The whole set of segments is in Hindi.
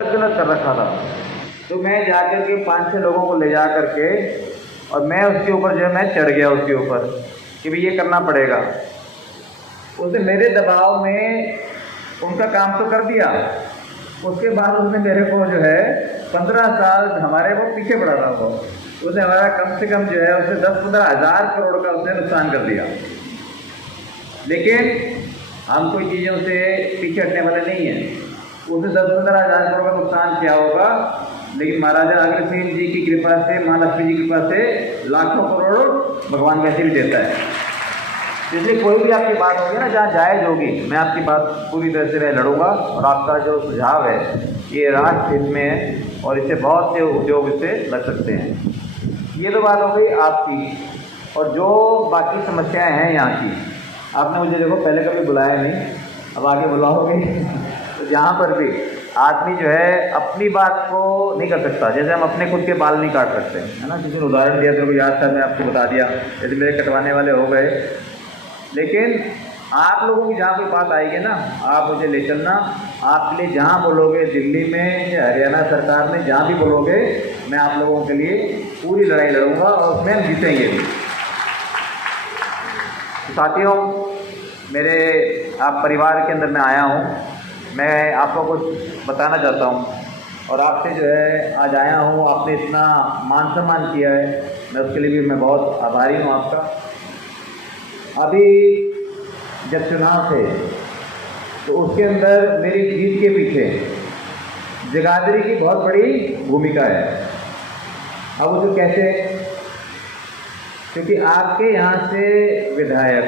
गलत कर रखा था। तो मैं जाकर के 5-6 लोगों को ले जा करके और मैं उसके ऊपर जो है मैं चढ़ गया उसके ऊपर कि भाई ये करना पड़ेगा। उसने मेरे दबाव में उनका काम तो कर दिया। उसके बाद उसने मेरे को जो है 15 साल हमारे वो पीछे पड़ा था वो, उसने हमारा कम से कम जो है उसने 10-15 हज़ार करोड़ का उसने नुकसान कर दिया। लेकिन हम कोई चीज़ों से पीछे हटने वाले नहीं हैं। उसने 10-15 हज़ार करोड़ का नुकसान किया होगा, लेकिन महाराजा अग्रसेन जी की कृपा से, महालक्ष्मी जी की कृपा से लाखों करोड़ भगवान वैसे भी देता है। इसलिए कोई भी आपकी बात होगी ना जहाँ जायज़ होगी, मैं आपकी बात पूरी तरह से मैं लड़ूंगा। और आपका जो सुझाव है ये राष्ट्र हित में है और इससे बहुत से उद्योग इससे लग सकते हैं। ये तो बात हो गई आपकी। और जो बाकी समस्याएं हैं यहाँ की, आपने मुझे देखो पहले कभी बुलाया नहीं, अब आगे बुलाओगे तो जहाँ पर भी आदमी जो है अपनी बात को नहीं कर सकता। जैसे हम अपने खुद के बाल नहीं काट सकते, है ना। किसी ने उदाहरण दिया तो याद था, मैं आपको बता दिया। जैसे मेरे कटवाने वाले हो गए, लेकिन आप लोगों की जहाँ कोई बात आएगी ना, आप मुझे ले चलना। आपके लिए जहाँ बोलोगे, दिल्ली में या हरियाणा सरकार में जहाँ भी बोलोगे, मैं आप लोगों के लिए पूरी लड़ाई लड़ूंगा और उसमें हम जीतेंगे भी। साथियों, मेरे आप परिवार के अंदर मैं आया हूँ, मैं आपको कुछ बताना चाहता हूँ और आपसे जो है आज आया हूँ। आपने इतना मान सम्मान किया है, मैं उसके लिए भी मैं बहुत आभारी हूँ आपका। अभी जब चुनाव थे तो उसके अंदर मेरी जीत के पीछे जगाधरी की बहुत बड़ी भूमिका है। अब वो तो कैसे? क्योंकि आपके यहाँ से विधायक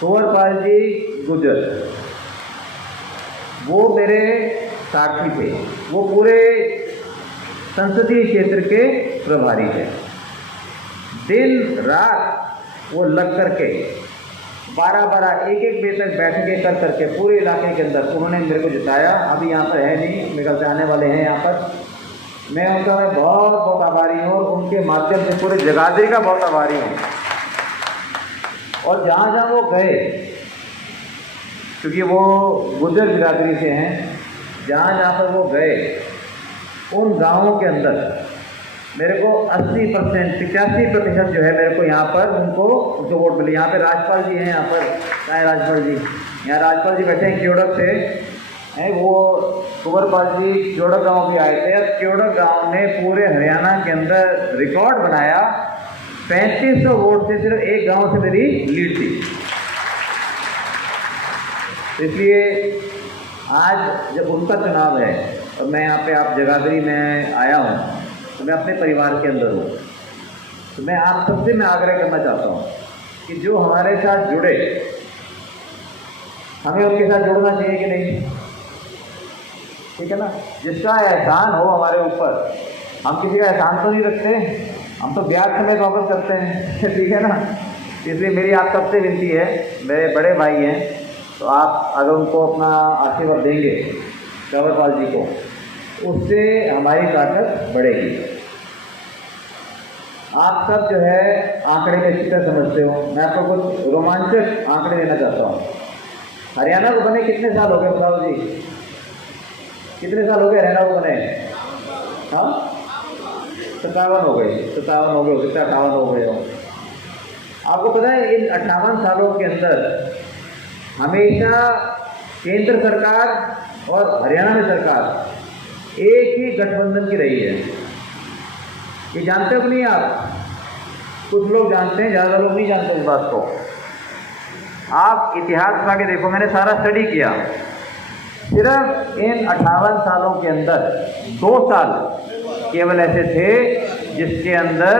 कुंवरपाल जी गुर्जर, वो मेरे साथी थे, वो पूरे संसदीय क्षेत्र के प्रभारी थे। दिन रात वो लग करके 12-12 एक बजे तक बैठकें कर करके पूरे इलाके के अंदर उन्होंने मेरे को जिताया। अभी यहाँ पर है नहीं, मेरे ख्याल से आने वाले हैं यहाँ पर। मैं उनका बहुत बहुत आभारी हूँ और उनके माध्यम से पूरे जगाधरी का बहुत आभारी हूँ। और जहाँ जहाँ वो गए, क्योंकि वो गुर्जर बिरादरी से हैं, जहाँ जहाँ पर वो गए उन गाँवों के अंदर मेरे को 80%, 85% जो है मेरे को यहाँ पर उनको जो वोट मिले। यहाँ पे राजपाल जी हैं, यहाँ पर क्या है राजपाल जी, यहाँ राजपाल जी बैठे हैं क्योड़क से हैं। वो कुंवरपाल जी क्योड़क गांव भी आए थे। अब क्योड़क गांव ने पूरे हरियाणा के अंदर रिकॉर्ड बनाया। 3500 वोट से सिर्फ एक गांव से मेरी लीड थी। इसलिए आज जब उनका चुनाव है और मैं यहाँ पे आप जगाधरी में आया हूँ, तो मैं अपने परिवार के अंदर हूँ, तो मैं आप सबसे मैं आग्रह करना चाहता हूँ कि जो हमारे साथ जुड़े, हमें उनके साथ जुड़ना चाहिए कि नहीं? ठीक है ना। जिसका एहसान हो हमारे ऊपर, हम किसी का एहसान तो नहीं रखते, हम तो ब्याज समेत वापस करते हैं ठीक है ना। इसलिए मेरी आप सबसे विनती है, मेरे बड़े भाई हैं, तो आप अगर उनको अपना आशीर्वाद देंगे कुंवरपाल जी को, उससे हमारी ताकत बढ़ेगी। आप सब जो है आंकड़े में अच्छी तरह समझते हो, मैं आपको कुछ रोमांचक आंकड़े देना चाहता हूँ। हरियाणा को बने कितने साल हो गए बताओ जी? कितने साल हो गए हरियाणा को बने? हाँ, 57 हो गए, 57 हो गए, 58 हो गए हो। आपको पता है इन 58 सालों के अंदर हमेशा केंद्र सरकार और हरियाणा में सरकार एक ही गठबंधन की रही है। ये जानते हो कि नहीं आप? कुछ लोग जानते हैं, ज़्यादा लोग नहीं जानते इस बात को। आप इतिहास उठा के देखो, मैंने सारा स्टडी किया। सिर्फ इन 58 सालों के अंदर 2 साल केवल ऐसे थे जिसके अंदर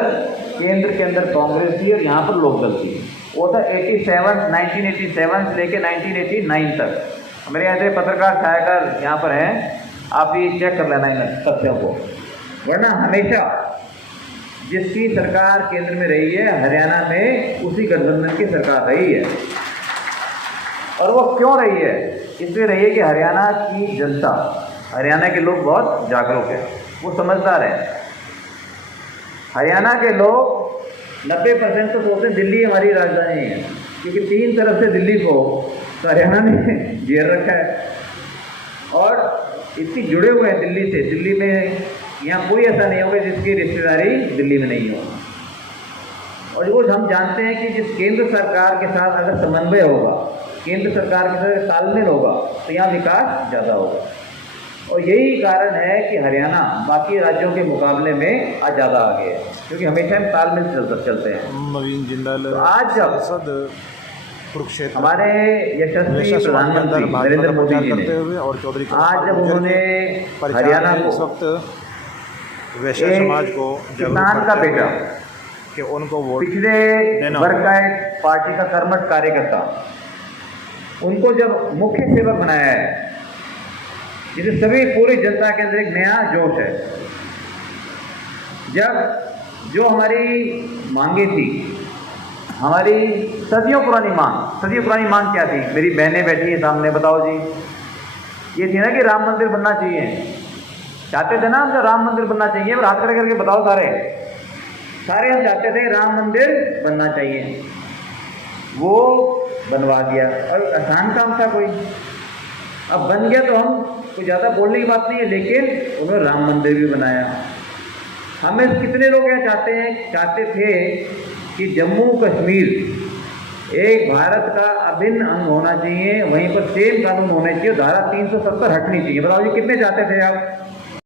केंद्र के अंदर कांग्रेस थी और यहाँ पर लोकदल थी। वो था 1987 से लेके 1989 तक। मेरे यहाँ से पत्रकार छायाकार यहाँ पर हैं, आप ये चेक कर लेना इन तथ्यों को। वरना हमेशा जिसकी सरकार केंद्र में रही है, हरियाणा में उसी गठबंधन की सरकार रही है। और वो क्यों रही है? इसलिए रही है कि हरियाणा की जनता, हरियाणा के लोग बहुत जागरूक हैं, वो समझदार हैं। हरियाणा के लोग 90% तो सोचते हैं दिल्ली हमारी राजधानी है, क्योंकि 3 तरफ से दिल्ली को तो हरियाणा ने घेर रखा है। और इतनी जुड़े हुए हैं दिल्ली से, दिल्ली में यहाँ कोई ऐसा नहीं होगा जिसकी रिश्तेदारी दिल्ली में नहीं हो। और वो हम जानते हैं कि जिस केंद्र सरकार के साथ अगर समन्वय होगा, केंद्र सरकार के साथ तालमेल होगा, तो यहाँ विकास ज़्यादा होगा। और यही कारण है कि हरियाणा बाकी राज्यों के मुकाबले में आज ज़्यादा आगे है, क्योंकि हमेशा हम तालमेल चलते हैं। नवीन जिंदाल तो आज जब कुरुक्षेत्र हमारे यशस्वी प्रधानमंत्री नरेंद्र मोदी जी ने और चौधरी आज जब उन्होंने हरियाणा को इस वक्त वैश्य समाज को किसान का बेटा कि उनको वोट पिछड़े वर्ग का एक पार्टी का कर्मठ कार्यकर्ता, उनको जब मुख्य सेवक बनाया है, जिसे सभी पूरी जनता के अंदर एक नया जोश है। जब जो हमारी मांगे थी, हमारी सदियों पुरानी मांग क्या थी? मेरी बहनें बैठी हैं सामने, बताओ जी, ये थी ना कि राम मंदिर बनना चाहिए। चाहते थे ना हम, जो राम मंदिर बनना चाहिए, और हाथ खड़े करके बताओ सारे हम चाहते थे राम मंदिर बनना चाहिए। वो बनवा दिया, और आसान काम था कोई। अब बन गया तो हम कोई ज़्यादा बोलने की बात नहीं है, लेकिन उन्होंने राम मंदिर भी बनाया। हमें कितने लोग यहाँ चाहते थे कि जम्मू कश्मीर एक भारत का अभिन्न अंग होना चाहिए, वहीं पर सेम कानून होने चाहिए, धारा 370 हटनी चाहिए। बताओ जी, कितने चाहते थे आप?